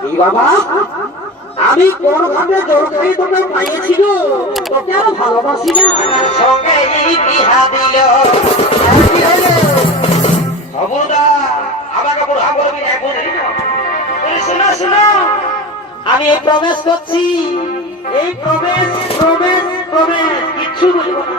কি বাবা আমি কোন ভাবে জোর করে তোকে পাইয়েছিল তোকে আর ভালোবাসি না। সঙ্গে বিহা দিল। আমাকে বুড়া শোনো শোনো আমি এই প্রবেশ করছি। এই প্রবেশ প্রবেশ প্রবেশ কিচ্ছু বলব না।